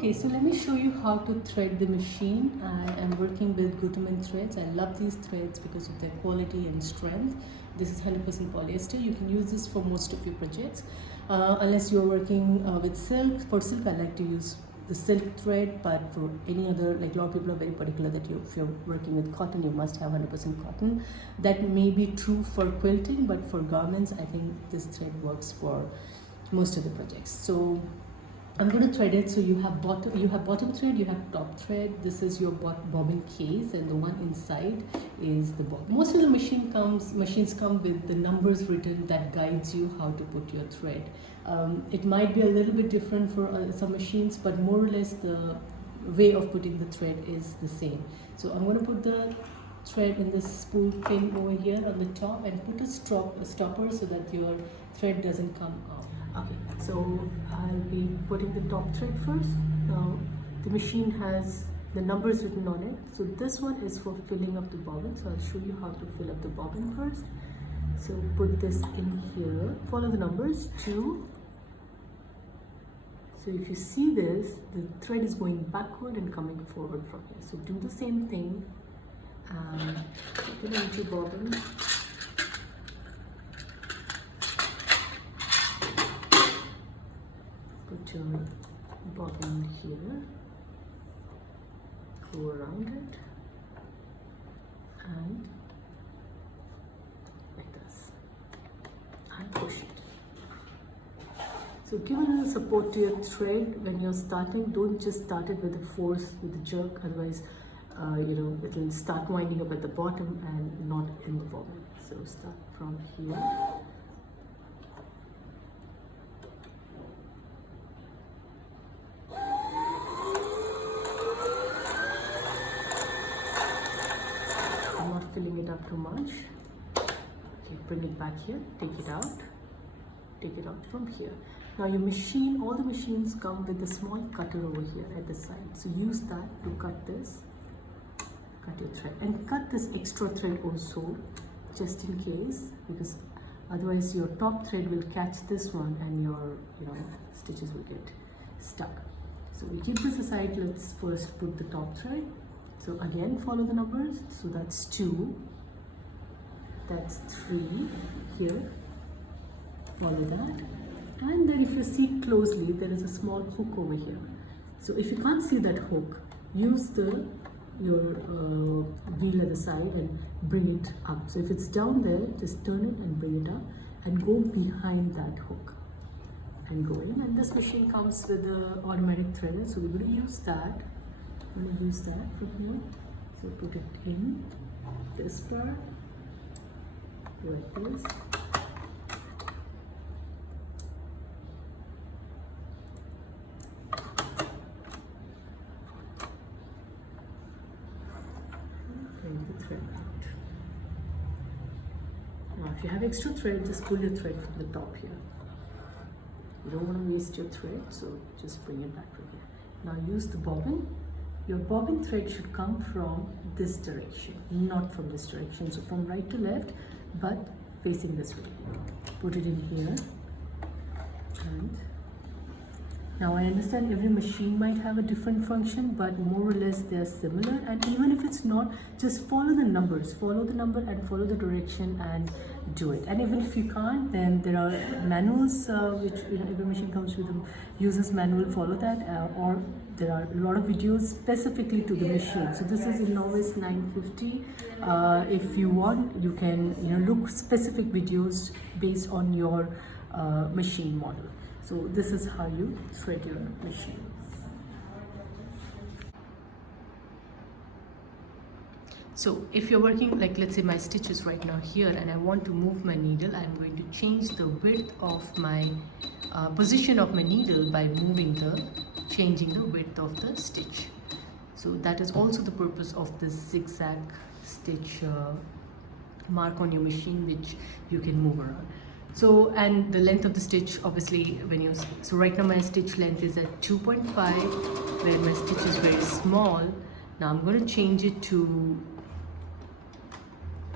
Okay, so let me show you how to thread the machine. I am working with Gutermann threads. I love these threads because of their quality and strength. This is 100% polyester. You can use this for most of your projects. Unless you're working with silk. For silk, I like to use the silk thread, but for any other, like a lot of people are very particular that if you're working with cotton, you must have 100% cotton. That may be true for quilting, but for garments, I think this thread works for most of the projects. So I'm going to thread it. So you have bottom thread, you have top thread. This is your bobbin case, and the one inside is the bobbin. Most of the machines come with the numbers written that guides you how to put your thread. It might be a little bit different for some machines, but more or less the way of putting the thread is the same. So I'm going to put the thread in this spool pin over here on the top and put a stopper so that your thread doesn't come out. Okay, so I'll be putting the top thread first. Now the machine has the numbers written on it. So this one is for filling up the bobbin. So I'll show you how to fill up the bobbin first. So put this in here, follow the numbers 2. So if you see this, the thread is going backward and coming forward from here. So do the same thing. Put it into bobbin. Put your bobbin here, go around it, and like this, and push it. So give a little support to your thread when you're starting. Don't just start it with the force, with the jerk, otherwise it will start winding up at the bottom and not in the bobbin. So start from here. I'm not filling it up too much. Okay, bring it back here, take it out from here. Now your machine, all the machines come with a small cutter over here at the side. So use that to cut this. Cut your thread and cut this extra thread also, just in case, because otherwise your top thread will catch this one and your stitches will get stuck. So we keep this aside. Let's first put the top thread. So again, follow the numbers. So that's 2, that's 3 here, follow that, and then if you see closely, there is a small hook over here. So if you can't see that hook, use your wheel at the side and bring it up. So if it's down there, just turn it and bring it up and go behind that hook and go in. And this machine comes with the automatic threader, so we're going to use that. I'm going to use that from here. So put it in this part like this. The thread out. Now if you have extra thread, just pull your thread from the top here. You don't want to waste your thread, so just bring it back from here. Now use the bobbin. Your bobbin thread should come from this direction, not from this direction. So from right to left, but facing this way. Put it in here. And now I understand every machine might have a different function, but more or less they are similar. And even if it's not, just follow the numbers, follow the number and follow the direction and do it. And even if you can't, then there are manuals which every machine comes with a user's manual. Follow that, or there are a lot of videos specifically to the machine. So this is Innovis 950. If you want, you can look specific videos based on your machine model. So this is how you thread your machine. So if you're working, like let's say my stitch is right now here and I want to move my needle, I'm going to change the width of my position of my needle by changing the width of the stitch. So that is also the purpose of this zigzag stitch mark on your machine, which you can move around. So, and the length of the stitch, obviously, so right now my stitch length is at 2.5, where my stitch is very small. Now I'm going to change it to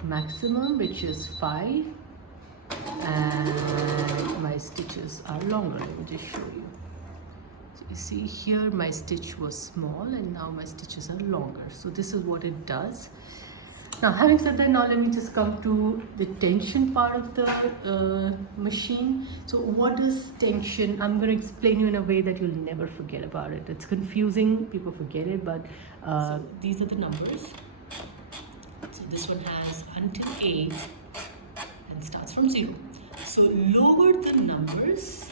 maximum, which is 5, and my stitches are longer. Let me just show you. So You see here my stitch was small and now my stitches are longer. So this is what it does. Now having said that, now let me just come to the tension part of the machine. So what is tension? I'm going to explain you in a way that you'll never forget about it. It's confusing, people forget it, but so these are the numbers. So this one has until 8 and starts from 0. So lower the numbers,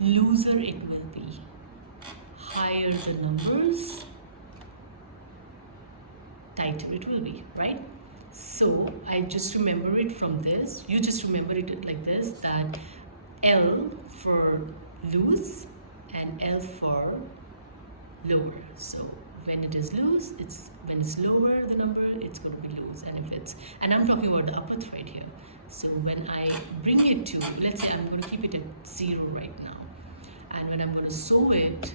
looser it will be. Higher the numbers, tighter it will be, right? So I just remember it from this. You just remember it like this, that L for loose and L for lower. So when it is loose, when it's lower the number, it's going to be loose. And if it's, and I'm talking about the upper thread here. So when I bring it to, let's say I'm going to keep it at 0 right now, and when I'm going to sew it,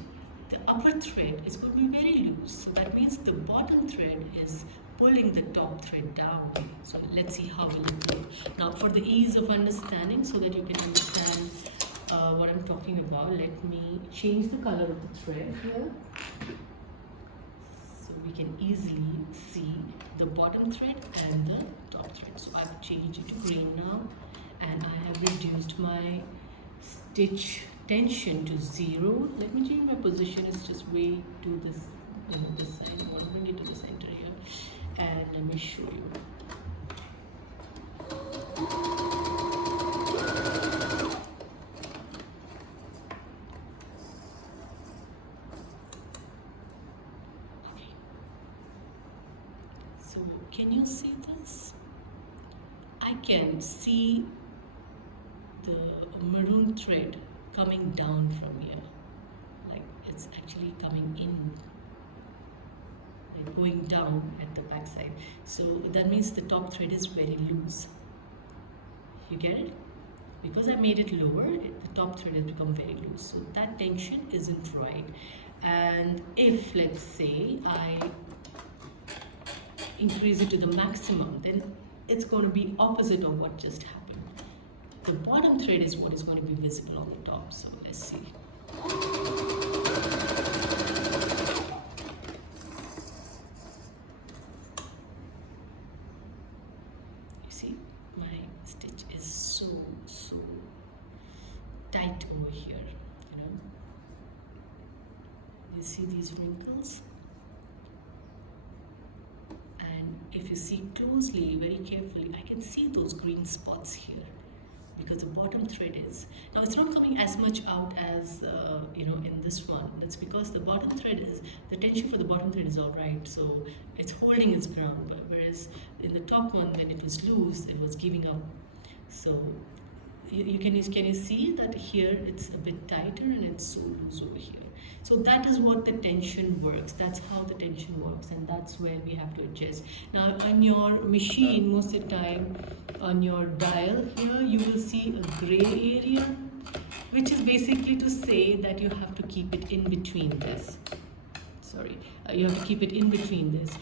the upper thread is going to be very loose. So that means the bottom thread is pulling the top thread down. So let's see how will it look. Now for the ease of understanding, so that you can understand what I'm talking about, let me change the color of the thread here. So we can easily see the bottom thread and the top thread. So I've changed it to green now, and I have reduced my stitch tension to 0. Let me change my position. It's just way to this side. I want to bring it to the center here, and let me show you. Okay. So can you see this? I can see the maroon thread coming down from here, like it's actually coming in, like going down at the back side. So that means the top thread is very loose. You get it? Because I made it lower, the top thread has become very loose. So that tension isn't right. And if, let's say, I increase it to the maximum, then it's going to be opposite of what just happened. The bottom thread is what is going to be visible on the top. So let's see. You see, my stitch is so tight over here. You see these wrinkles? And if you see closely, very carefully, I can see those green spots here, because the bottom thread is, now it's not coming as much out as in this one. That's because the bottom thread is, the tension for the bottom thread is all right, so it's holding its ground, but whereas in the top one, when it was loose, it was giving up. So can you see that here it's a bit tighter and it's so loose over here. So that is what the tension works. That's how the tension works, and that's where we have to adjust. Now on your machine, most of the time on your dial here, you will see a gray area, which is basically to say that you have to keep it in between this. You have to keep it in between this.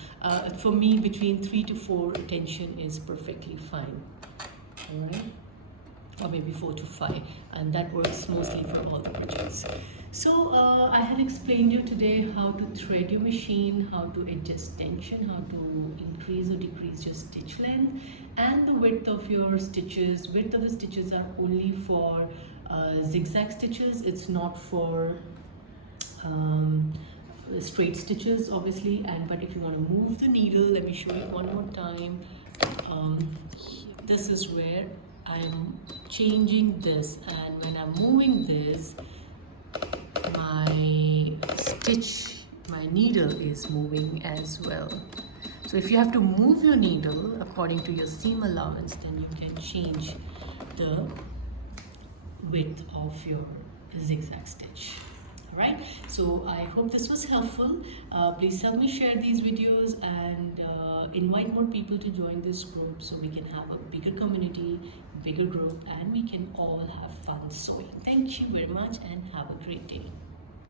For me, between 3 to 4 tension is perfectly fine. All right? Or maybe 4 to 5, and that works mostly for all the projects. So I have explained you today how to thread your machine, how to adjust tension, how to increase or decrease your stitch length, and the width of your stitches. Width of the stitches are only for zigzag stitches. It's not for straight stitches, obviously. But if you want to move the needle, let me show you one more time. This is where I'm changing this, and when I'm moving this, my needle is moving as well. So if you have to move your needle according to your seam allowance, then you can change the width of your zigzag stitch. Alright, so I hope this was helpful. Please help me share these videos and invite more people to join this group, so we can have a bigger community, bigger group, and we can all have fun sewing. Thank you very much and have a great day.